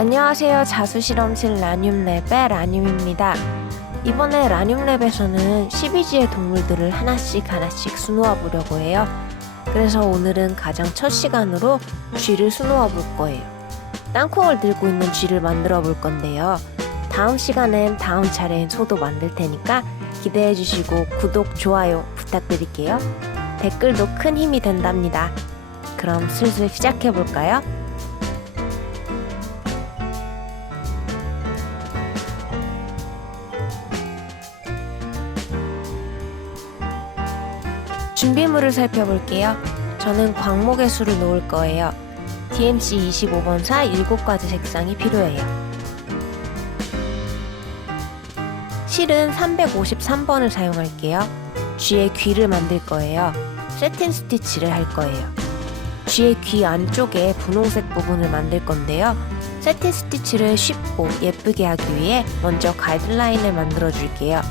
안녕하세요. 자수실험실 라늄랩의 라늄입니다. 이번에 라늄랩에서는 12지의 동물들을 하나씩 수놓아 보려고 해요. 그래서 오늘은 가장 첫 시간으로 쥐를 수놓아 볼 거예요. 땅콩을 들고 있는 쥐를 만들어 볼 건데요. 다음 시간엔 다음 차례엔 소도 만들 테니까 기대해 주시고 구독, 좋아요 부탁드릴게요. 댓글도 큰 힘이 된답니다. 그럼 슬슬 시작해 볼까요? 준비물을 살펴볼게요. 저는 광목의 수를 놓을 거예요. DMC 25번사 7가지 색상이 필요해요. 실은 353번을 사용할게요. 쥐의 귀를 만들 거예요. 세틴 스티치를 할 거예요. 쥐의 귀 안쪽에 분홍색 부분을 만들 건데요. 세틴 스티치를 쉽고 예쁘게 하기 위해 먼저 가이드라인을 만들어 줄게요.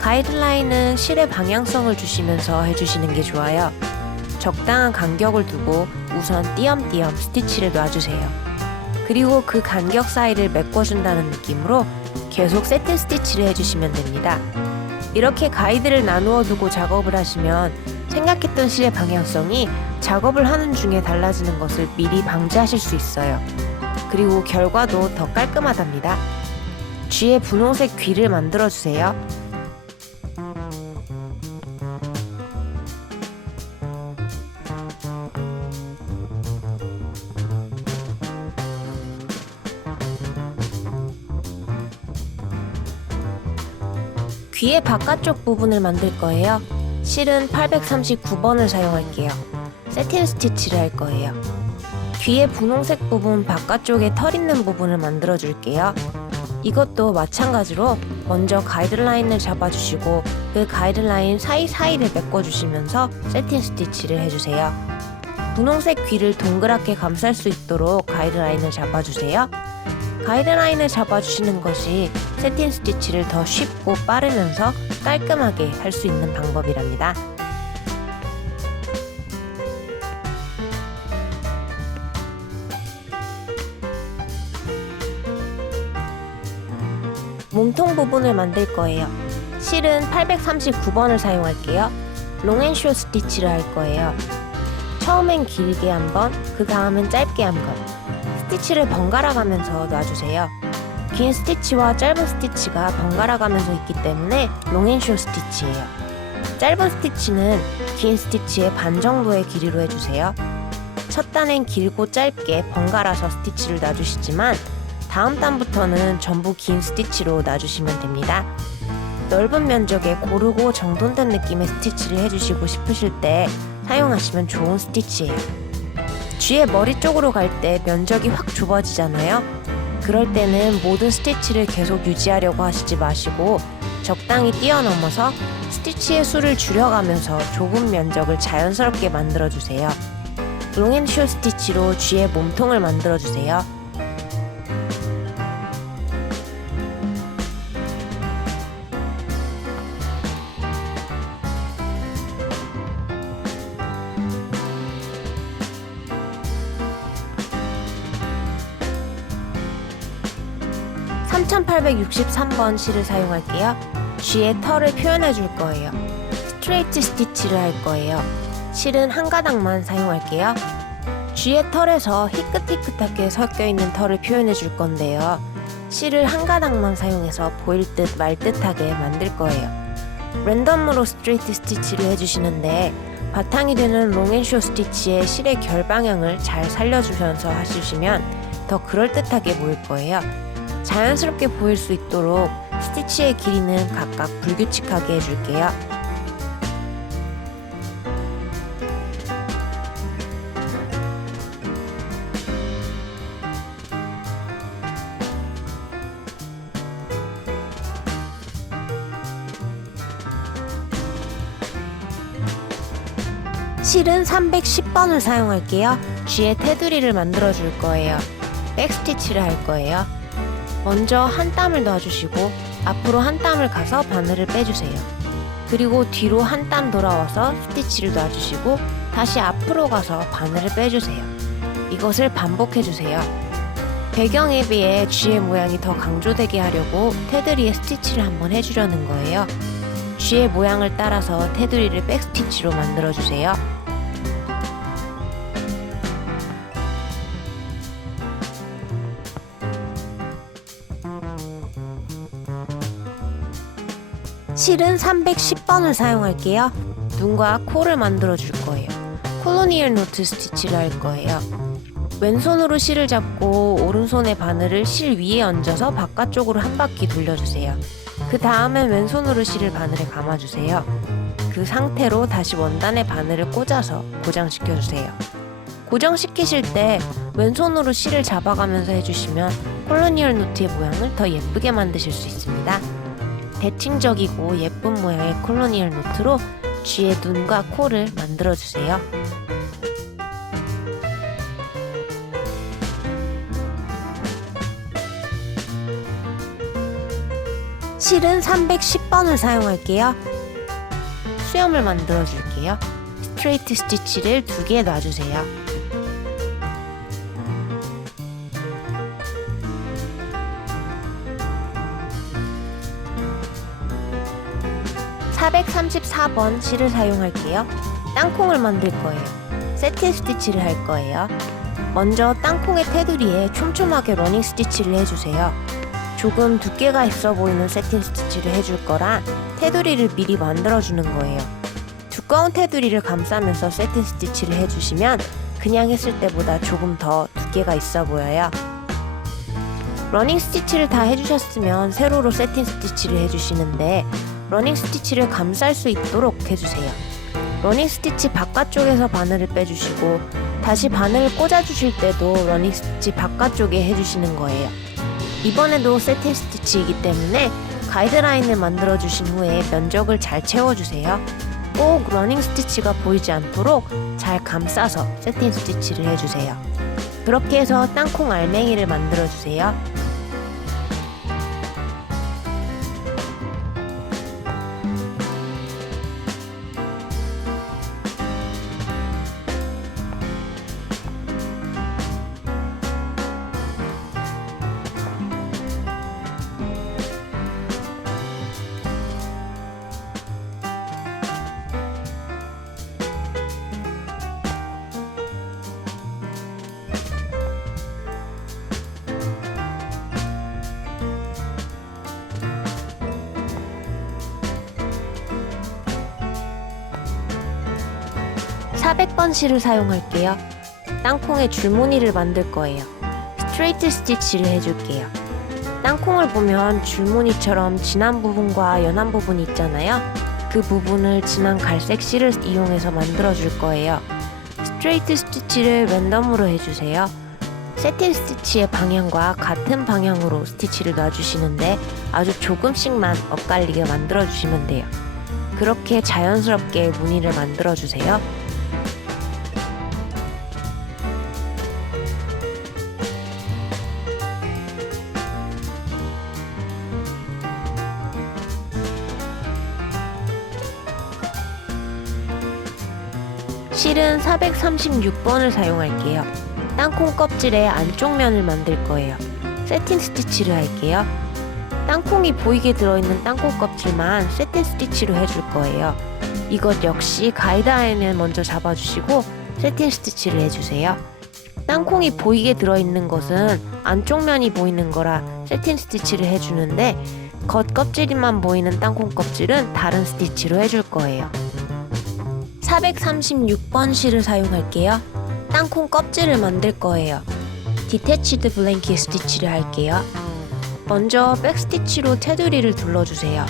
가이드라인은 실의 방향성을 주시면서 해주시는 게 좋아요. 적당한 간격을 두고 우선 띄엄띄엄 스티치를 놔주세요. 그리고 그 간격 사이를 메꿔준다는 느낌으로 계속 세트 스티치를 해주시면 됩니다. 이렇게 가이드를 나누어 두고 작업을 하시면 생각했던 실의 방향성이 작업을 하는 중에 달라지는 것을 미리 방지하실 수 있어요. 그리고 결과도 더 깔끔하답니다. 쥐의 분홍색 귀를 만들어주세요. 귀의 바깥쪽 부분을 만들 거예요. 실은 839번을 사용할게요. 세틴 스티치를 할 거예요. 귀의 분홍색 부분 바깥쪽에 털 있는 부분을 만들어 줄게요. 이것도 마찬가지로 먼저 가이드라인을 잡아주시고 그 가이드라인 사이사이를 메꿔주시면서 세틴 스티치를 해주세요. 분홍색 귀를 동그랗게 감쌀 수 있도록 가이드라인을 잡아주세요. 가이드라인을 잡아주시는 것이 세틴 스티치를 더 쉽고 빠르면서 깔끔하게 할 수 있는 방법이랍니다. 몸통 부분을 만들 거예요. 실은 839번을 사용할게요. 롱앤쇼 스티치를 할 거예요. 처음엔 길게 한 번, 그 다음엔 짧게 한 번. 스티치를 번갈아 가면서 놔주세요. 긴 스티치와 짧은 스티치가 번갈아 가면서 있기 때문에 롱앤쇼 스티치예요. 짧은 스티치는 긴 스티치의 반 정도의 길이로 해주세요. 첫 단엔 길고 짧게 번갈아서 스티치를 놔주시지만 다음 단부터는 전부 긴 스티치로 놔주시면 됩니다. 넓은 면적에 고르고 정돈된 느낌의 스티치를 해주시고 싶으실 때 사용하시면 좋은 스티치예요. 쥐의 머리 쪽으로 갈 때 면적이 확 좁아지잖아요. 그럴 때는 모든 스티치를 계속 유지하려고 하시지 마시고 적당히 뛰어넘어서 스티치의 수를 줄여가면서 좁은 면적을 자연스럽게 만들어주세요. 롱앤쇼 스티치로 쥐의 몸통을 만들어주세요. (3863번) 실을 사용할게요. 쥐의 털을 표현해 줄 거예요. 스트레이트 스티치를 할 거예요. 실은 한 가닥만 사용할게요. 쥐의 털에서 희끗희끗하게 섞여 있는 털을 표현해 줄 건데요. 실을 한 가닥만 사용해서 보일 듯 말 듯하게 만들 거예요. 랜덤으로 스트레이트 스티치를 해주시는데 바탕이 되는 롱앤쇼 스티치의 실의 결 방향을 잘 살려주면서 해주시면 더 그럴듯하게 보일 거예요. 자연스럽게 보일 수 있도록 스티치의 길이는 각각 불규칙하게 해줄게요. 실은 310번을 사용할게요. 쥐의 테두리를 만들어 줄 거예요. 백스티치를 할 거예요. 먼저 한 땀을 놔주시고 앞으로 한 땀을 가서 바늘을 빼주세요. 그리고 뒤로 한 땀 돌아와서 스티치를 놔주시고 다시 앞으로 가서 바늘을 빼주세요. 이것을 반복해주세요. 배경에 비해 쥐의 모양이 더 강조되게 하려고 테두리에 스티치를 한번 해주려는 거예요. 쥐의 모양을 따라서 테두리를 백스티치로 만들어주세요. 실은 310번을 사용할게요. 눈과 코를 만들어 줄 거예요. 콜로니얼 노트 스티치를 할 거예요. 왼손으로 실을 잡고 오른손의 바늘을 실 위에 얹어서 바깥쪽으로 한 바퀴 돌려주세요. 그 다음엔 왼손으로 실을 바늘에 감아주세요. 그 상태로 다시 원단에 바늘을 꽂아서 고정시켜주세요. 고정시키실 때 왼손으로 실을 잡아가면서 해주시면 콜로니얼 노트의 모양을 더 예쁘게 만드실 수 있습니다. 대칭적이고 예쁜 모양의 콜로니얼 노트로 쥐의 눈과 코를 만들어주세요. 실은 310번을 사용할게요. 수염을 만들어 줄게요. 스트레이트 스티치를 2개 놔주세요. (434번) 실을 사용할게요. 땅콩을 만들 거예요. 세틴 스티치를 할 거예요. 먼저 땅콩의 테두리에 촘촘하게 러닝 스티치를 해주세요. 조금 두께가 있어 보이는 세틴 스티치를 해줄 거라 테두리를 미리 만들어주는 거예요. 두꺼운 테두리를 감싸면서 세틴 스티치를 해주시면 그냥 했을 때보다 조금 더 두께가 있어 보여요. 러닝 스티치를 다 해주셨으면 세로로 세틴 스티치를 해주시는데 러닝 스티치를 감쌀 수 있도록 해주세요. 러닝 스티치 바깥쪽에서 바늘을 빼주시고 다시 바늘을 꽂아주실 때도 러닝 스티치 바깥쪽에 해주시는 거예요. 이번에도 세틴 스티치이기 때문에 가이드라인을 만들어주신 후에 면적을 잘 채워주세요. 꼭 러닝 스티치가 보이지 않도록 잘 감싸서 세틴 스티치를 해주세요. 그렇게 해서 땅콩 알맹이를 만들어주세요. (400번) 실을 사용할게요. 땅콩의 줄무늬를 만들 거예요. 스트레이트 스티치를 해줄게요. 땅콩을 보면 줄무늬처럼 진한 부분과 연한 부분이 있잖아요. 그 부분을 진한 갈색 실을 이용해서 만들어 줄 거예요. 스트레이트 스티치를 랜덤으로 해주세요. 세틴 스티치의 방향과 같은 방향으로 스티치를 놔주시는데 아주 조금씩만 엇갈리게 만들어 주시면 돼요. 그렇게 자연스럽게 무늬를 만들어 주세요. 실은 436번을 사용할게요. 땅콩 껍질의 안쪽 면을 만들 거예요. 세틴 스티치를 할게요. 땅콩이 보이게 들어있는 땅콩 껍질만 세틴 스티치로 해줄 거예요. 이것 역시 가이드라인을 먼저 잡아주시고 세틴 스티치를 해주세요. 땅콩이 보이게 들어있는 것은 안쪽 면이 보이는 거라 세틴 스티치를 해주는데 겉 껍질만 보이는 땅콩 껍질은 다른 스티치로 해줄 거예요. 436번 실을 사용할게요. 땅콩 껍질을 만들 거예요. 디태치드 블랭킷 스티치를 할게요. 먼저 백스티치로 테두리를 둘러주세요.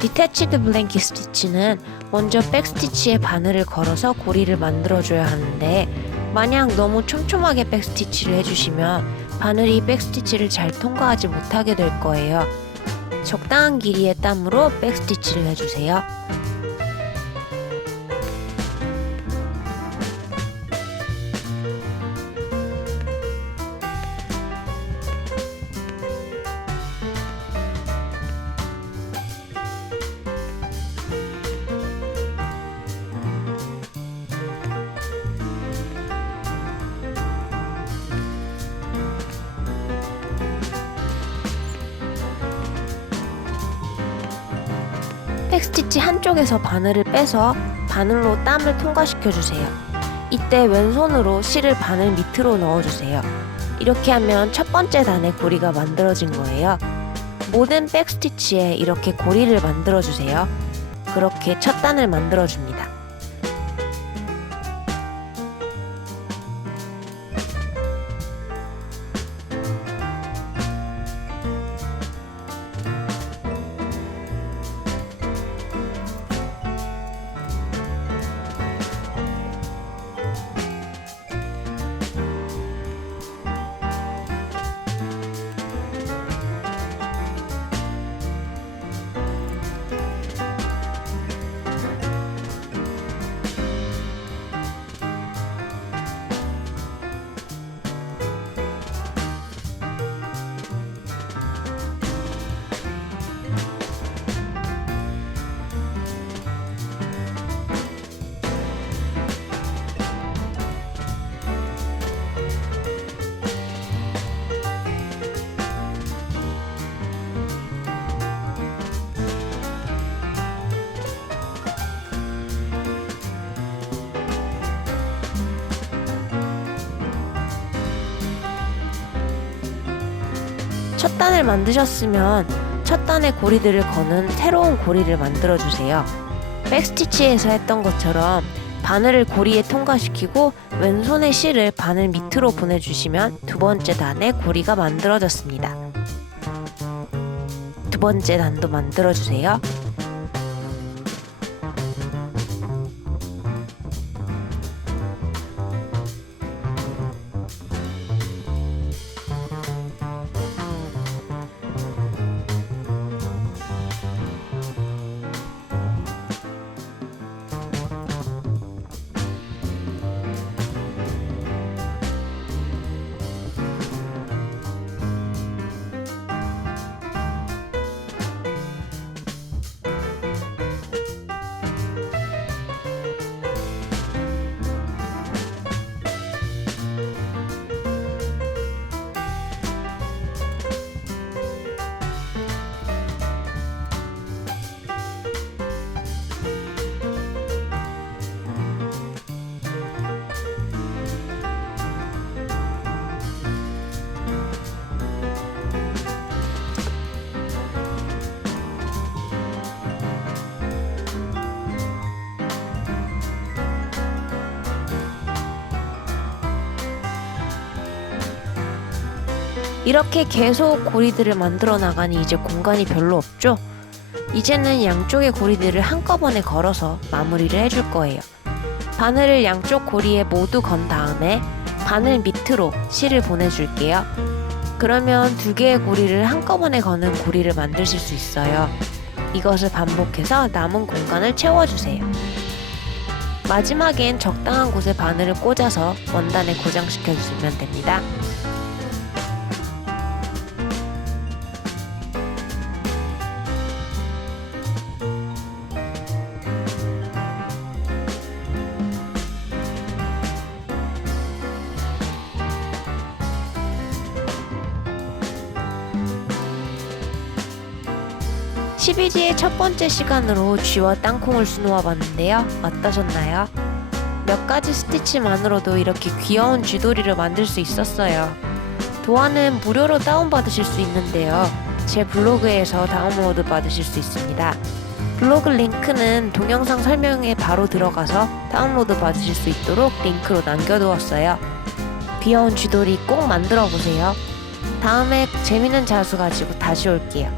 디태치드 블랭킷 스티치는 먼저 백스티치에 바늘을 걸어서 고리를 만들어줘야 하는데 만약 너무 촘촘하게 백스티치를 해주시면 바늘이 백스티치를 잘 통과하지 못하게 될 거예요. 적당한 길이의 땀으로 백스티치를 해주세요. 백스티치 한쪽에서 바늘을 빼서 바늘로 땀을 통과시켜주세요. 이때 왼손으로 실을 바늘 밑으로 넣어주세요. 이렇게 하면 첫 번째 단의 고리가 만들어진 거예요. 모든 백스티치에 이렇게 고리를 만들어주세요. 그렇게 첫 단을 만들어줍니다. 첫 단을 만드셨으면 첫 단의 고리들을 거는 새로운 고리를 만들어주세요. 백스티치에서 했던 것처럼 바늘을 고리에 통과시키고 왼손의 실을 바늘 밑으로 보내주시면 두 번째 단의 고리가 만들어졌습니다. 두 번째 단도 만들어주세요. 이렇게 계속 고리들을 만들어 나가니 이제 공간이 별로 없죠? 이제는 양쪽의 고리들을 한꺼번에 걸어서 마무리를 해줄 거예요. 바늘을 양쪽 고리에 모두 건 다음에 바늘 밑으로 실을 보내줄게요. 그러면 두 개의 고리를 한꺼번에 거는 고리를 만드실 수 있어요. 이것을 반복해서 남은 공간을 채워주세요. 마지막엔 적당한 곳에 바늘을 꽂아서 원단에 고정시켜주시면 됩니다. (12지의) 첫 번째 시간으로 쥐와 땅콩을 수놓아 봤는데요. 어떠셨나요? 몇 가지 스티치만으로도 이렇게 귀여운 쥐돌이를 만들 수 있었어요. 도안은 무료로 다운받으실 수 있는데요. 제 블로그에서 다운로드 받으실 수 있습니다. 블로그 링크는 동영상 설명에 바로 들어가서 다운로드 받으실 수 있도록 링크로 남겨두었어요. 귀여운 쥐돌이 꼭 만들어보세요. 다음에 재밌는 자수 가지고 다시 올게요.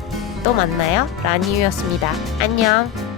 또 만나요. 라니유였습니다. 안녕.